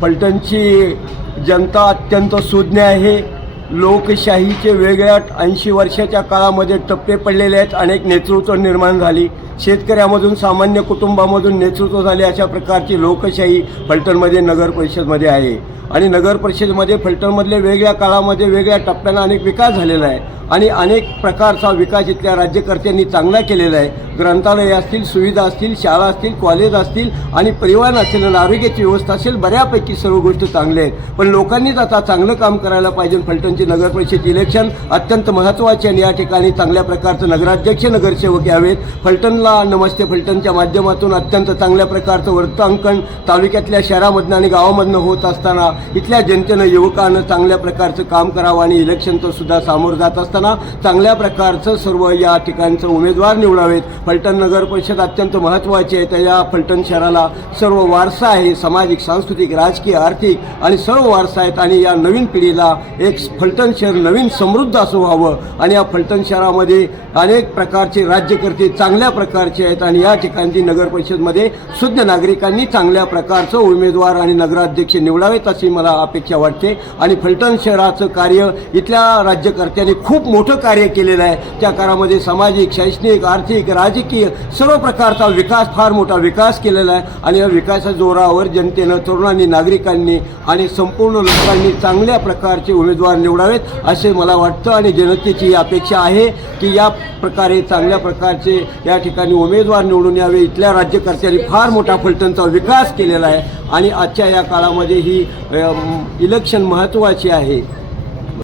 फलटणची जनता अत्यंत सुज्ञ आहे। लोकशाहीचे वेगळ्या 80 वर्षाच्या काळामध्ये टप्पे पडलेले आहेत। अनेक नेतृत्व निर्माण झाली, शेतकऱ्यामधून सामान्य कुटुंबामधून नेतृत्व झाले। अशा प्रकारची लोकशाही फलटणमध्ये नगर परिषदमध्ये आहे आणि नगर परिषदेमध्ये फलटणमधले वेगळ्या काळामध्ये वेगळ्या टप्प्यांना अनेक विकास झालेला आहे आणि अनेक प्रकारचा विकास इथल्या राज्यकर्त्यांनी चांगला केलेला आहे। ग्रंथालय असतील, सुविधा असतील, शाळा असतील, कॉलेज असतील आणि परिवहन असेल आणि आरोग्याची व्यवस्था असेल, बऱ्यापैकी सर्व गोष्टी चांगल्या आहेत। पण लोकांनीच आता चांगलं काम करायला पाहिजे। फलटणची नगर परिषद इलेक्शन अत्यंत महत्त्वाचे आणि या ठिकाणी चांगल्या प्रकारचं नगराध्यक्ष नगरसेवक यावेत। फलटणला नमस्ते फलटणच्या माध्यमातून अत्यंत चांगल्या प्रकारचं वृत्तांकन तालुक्यातल्या शहरामधनं आणि गावामधनं होत असताना इथल्या जनतेनं युवकांना चांगल्या प्रकारचं काम करावं आणि इलेक्शनचं सुद्धा सामोरं जात असताना चांगल्या प्रकारचं सर्व या ठिकाणचं उमेदवार निवडावेत। फलटण नगर परिषद अत्यंत महत्त्वाची आहे। तर या फलटण शहराला सर्व वारसा आहे, सामाजिक, सांस्कृतिक, राजकीय, आर्थिक आणि सर्व वारसा आहेत आणि या नवीन पिढीला एक फलटण शहर नवीन समृद्ध असं व्हावं आणि या फलटण शहरामध्ये अनेक प्रकारचे राज्यकर्ते चांगल्या प्रकारचे आहेत आणि या ठिकाणची नगर परिषदमध्ये सुज्ञ नागरिकांनी चांगल्या प्रकारचं उमेदवार आणि नगराध्यक्ष निवडावेत अशी मला अपेक्षा वाटते। आणि फलटण शहराचं कार्य इथल्या राज्यकर्त्यांनी खूप मोठं कार्य केलेलं आहे। त्या काळामध्ये सामाजिक, शैक्षणिक, आर्थिक, राजकीय सर्व प्रकारचा विकास, फार मोठा विकास केलेला आहे आणि या विकासाच्या जोरावर जनतेनं, तरुणांनी, नागरिकांनी आणि संपूर्ण लोकांनी चांगल्या प्रकारचे उमेदवार निवडावेत असे मला वाटतं आणि जनतेची अपेक्षा आहे की या प्रकारे चांगल्या प्रकारचे या ठिकाणी उमेदवार निवडून यावे। इथल्या राज्यकर्त्यांनी फार मोठा फलटणचा विकास केलेला आहे आणि आजच्या या काळामध्ये ही इलेक्शन महत्त्वाची आहे।